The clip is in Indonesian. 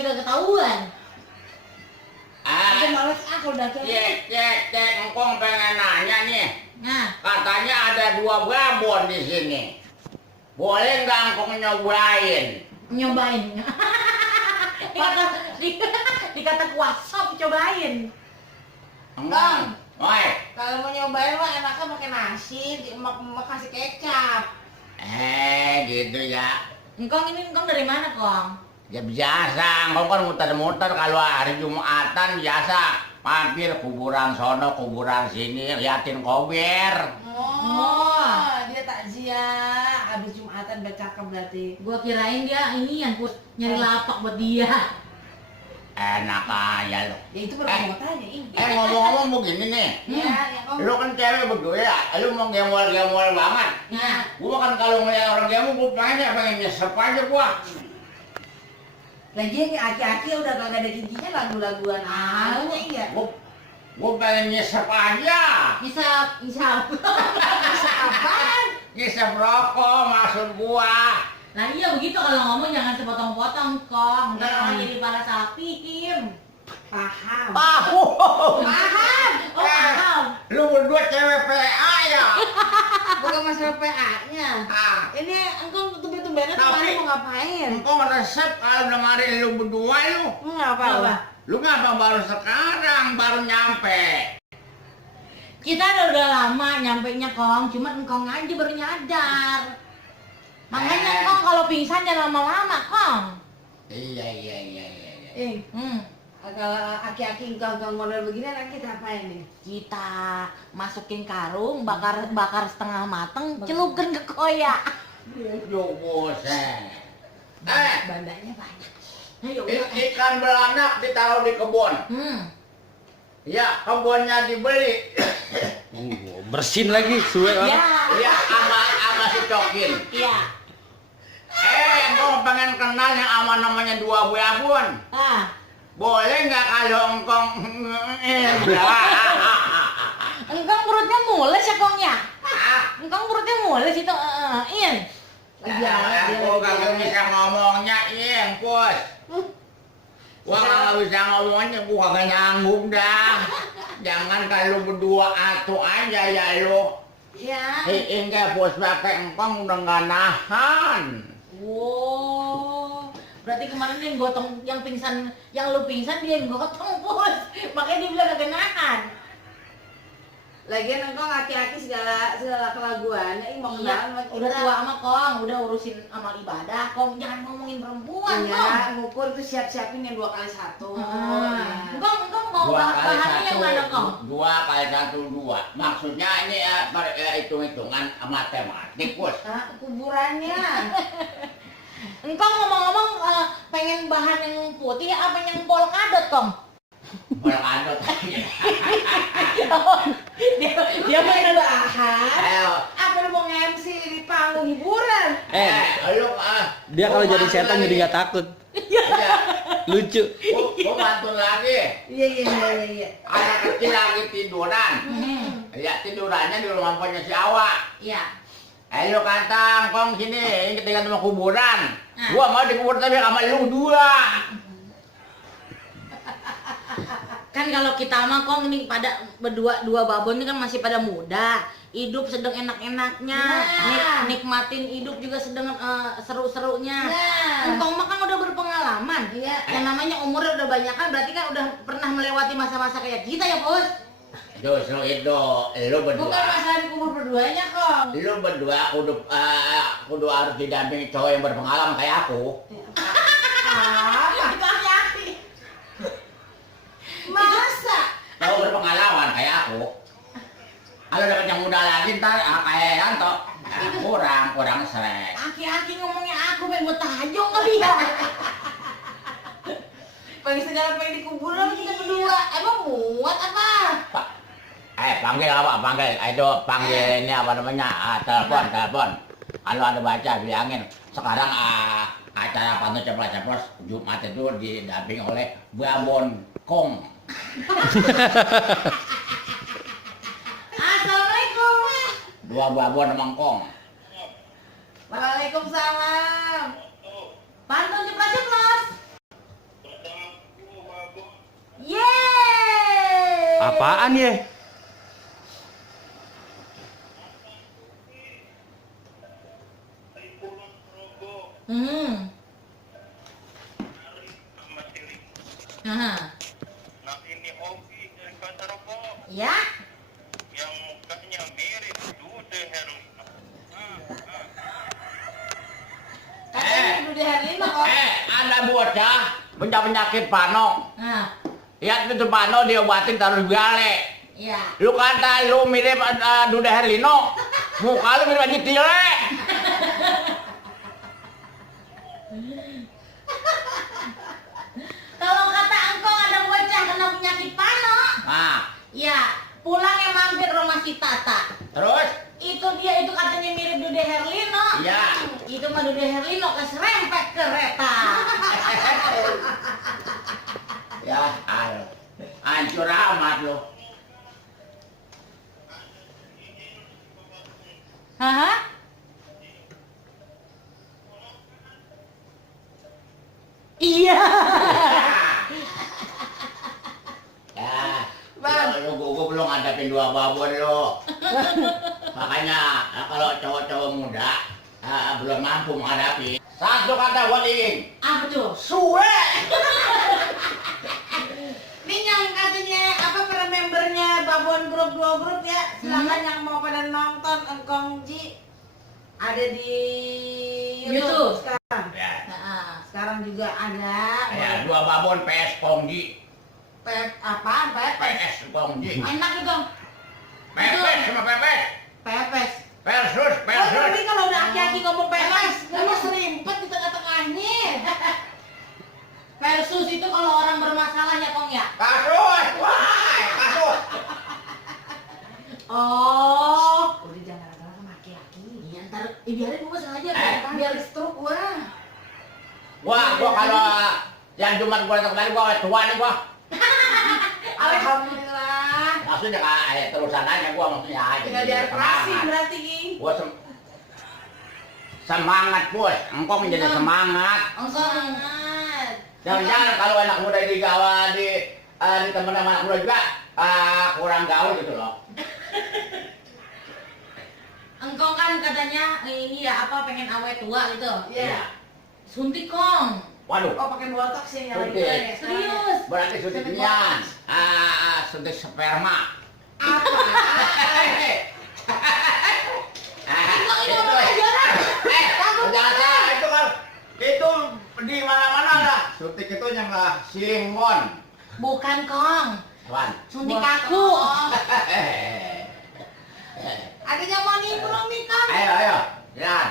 kagak ketahuan. Udah males aku udah Cek, engkong pengen nanya nih. Nah, Katanya ada 2 babon di sini. Boleh nggak engkong nyobain? nyobain. Dikata WhatsApp cobain. Enggak. Oi. kalau mau nyobain mah enaknya pakai nasi, emak kasih kecap. Gitu ya. Engkong dari mana, Kong? Ya biasa, engkong kan muter-muter kalau hari Jumatan biasa mampir kuburan sono, kuburan sini, liatin kober. Dia takziah habis Jumatan bercakap berarti. Gua kirain dia inian Put, nyari lapak buat dia. Enak aja lo. Ya itu baru mau tanya ini. Ngomong-ngomong begini nih. Ya, Om. Lu kan cewek berdua ya, lu mau gemol-gemol banget. Nah, Gua kan kalau ngeliat orang gemol, gua pengen nyesep aja gua. Lagian nih aki-aki udah kagak ada giginya lagu-laguan aja ya. Gua pengen nyesep aja. Isap. Bisa apaan? Nyesep rokok maksud gua. Nah iya begitu kalau ngomong jangan sepotong-potong, Kong. Ntar orang jadi kepala sapi, Kim. Paham. Paham. Oh, paham. Lu berdua cewek PA ya. Bukan masalah PA-nya. Ini engkau tumben-tumbenan kemarin mau ngapain? Engkau resep kalau dengerin lu berdua lu. Ngapa? Lu ngapa baru sekarang baru nyampe? Kita udah lama nyampenya, Kong. Cuma engkong aja baru nyadar. Makanya Kong kalau pingsan jangan lama-lama, Kong. Iya. Kalau aki-aki engkau model begini nanti kita apain nih? Kita masukin karung, bakar setengah mateng, celupkan ke koya. Yo bosen. Bandanya banyak. Ayo, Ikan belanak ditaruh di kebun. Ya, kebunnya dibeli. Bersin lagi, suwe banget. Ya, sama si Cokin. Iya. Engkong pengen kenal yang namanya 2 babon. Boleh nggak kalau engkong Engkong perutnya mules ya, Kong ya? Engkong perutnya mules itu, In. Aku kagak bisa ngomongnya, Pus. Gua kagak bisa ngomongnya, gua kagak nyanggung dah. Jangan kalau berdua atuh aja ya lu. Ya. Kayak Pus pakai engkong udah nggak nahan. Wow. Berarti kemarin yang gotong, yang pingsan, yang lu pingsan dia yang gotong, Pus. Makanya dia bilang kagak nahan. Lagian engkau aki-aki segala kelaguan, ini mau kenalan sama kita. Udah tua sama Kong, udah urusin amal ibadah, Kong jangan ngomongin perempuan, Kong. Iya, ngukur itu siap-siapin yang 2 kali 1. Engkong mau bahannya yang mana, Kong? 2 kali 1 2. Maksudnya ini hitung-hitungan matematik, Pus. Kuburannya. Engkong ngomong-ngomong pengen bahan yang putih apa yang polkadot, Kong? Polkadot. Dia pengen bahan. Ayo. Apa lu mau nge-MC di panggung hiburan? Lu Dia kalau jadi setan jadi nggak takut. Iya. Lucu. Gua bantu lagi. Iya. Anak kecil lagi tiduran. Ya tidurannya di rumah punya si Awa. Iya. Lu kata Kong sini, ini ketika sama kuburan. Gua mau dikubur tapi sama lu 2. Kan kalau kita mah Kong ini pada berdua 2 babon ini kan masih pada muda, hidup sedang enak-enaknya, nikmatin hidup juga sedang seru-serunya. Engkong mah kan udah berpengalaman. Yang namanya umurnya udah banyak kan, berarti kan udah pernah melewati masa-masa kayak kita ya, Bos. Justru itu, lu berdua. Bukan masalah dikubur berduanya, Kong. Lu berdua kudu harus didampingi cowok yang berpengalaman kayak aku. Masa? Cowok berpengalaman kayak aku. Kalau dapat yang muda lagi ntar kayak Yanto. Kurang seret. Aki-aki ngomongnya aku pengen gue tajong kali ya. Pengen segala pengen dikubur lagi kita berdua. Emang muat apa? Panggil apa? Panggil ini apa namanya? Telepon. Kalau ada baca bilangin sekarang acara pantun ceplos Jumat itu didampingi oleh Babon Kong. Assalamualaikum. 2 babon mangkong. Waalaikumsalam. Pantun ceplos-ceplos. Apaan ya? Hmm. Nah, Nah ini Obi dari Pasar Rebo ya. yang mukanya mirip Dude Herlino. Katanya Dude Herlino kok. Ada bocah punya penyakit panok. Nah, Ya itu panok diobatin taruh di gale. ya. Lu kata lu mirip Dude Herlino, muka lu mirip Haji Tile. Kalau kata engkau ada bocah kena penyakit panok, Nah, ya pulangnya mampir rumah si Tata. terus? Itu dia itu katanya mirip Dude Herlino. Iya. Itu mah Dude Herlino keserempet kereta. Ya, ayo. Hancur amat lu. Hah? Iya. Ya, Bang. gua belum ngadapin dua babon lo. Makanya kalau cowok-cowok muda belum mampu menghadapi. Satu kata buat ingin. Apa tuh? Suwe. Ini yang katanya apa para membernya Babon Group 2 grup ya. Silakan yang mau pada nonton Engkong Ji ada di YouTube. sekarang. Ya, Nah, Sekarang juga ada. ya dua babon PS Kongji. Apaan? Pepes. PS Kongji. enak itu. Pepes sama pepes. Pepes. Persus, Oh, persus. tapi kalau udah aki-aki ngomong pepes, kamu serimpet di tengah-tengahnya. Versus itu kalau orang bermasalah ya Kong ya. Kasus, wah, kasus. Oh, udah jangan rata-rata sama aki-aki. Iya ntar, biarin gua sengaja Biar stroke gua. Gua kalau yang Jumat gua datang kemarin gua tua nih gua. Alhamdulillah. Maksudnya terusan aja gua maksudnya aja. Tinggal biar operasi berarti, Ging. Gua semangat bos, engkau menjadi semangat. Semangat. Jangan-jangan kalau anak muda digawa di teman sama anak muda juga kurang gaul gitu loh. Engkau kan katanya ini ya apa pengen awet tua gitu. Iya. Suntik Kong. Waduh, Oh, pakai botox ya yang lagi Suntik. tren ya. Serius. berarti suntik nian. Suntik sperma. Apa? Itu jangan salah, itu kan itu di mana-mana lah. Suntik itu yang silikon. Bukan Kong. Wan. Suntik kaku. Ada yang mau nimbrung nih, Kang? Ayo, ayo. Jalan.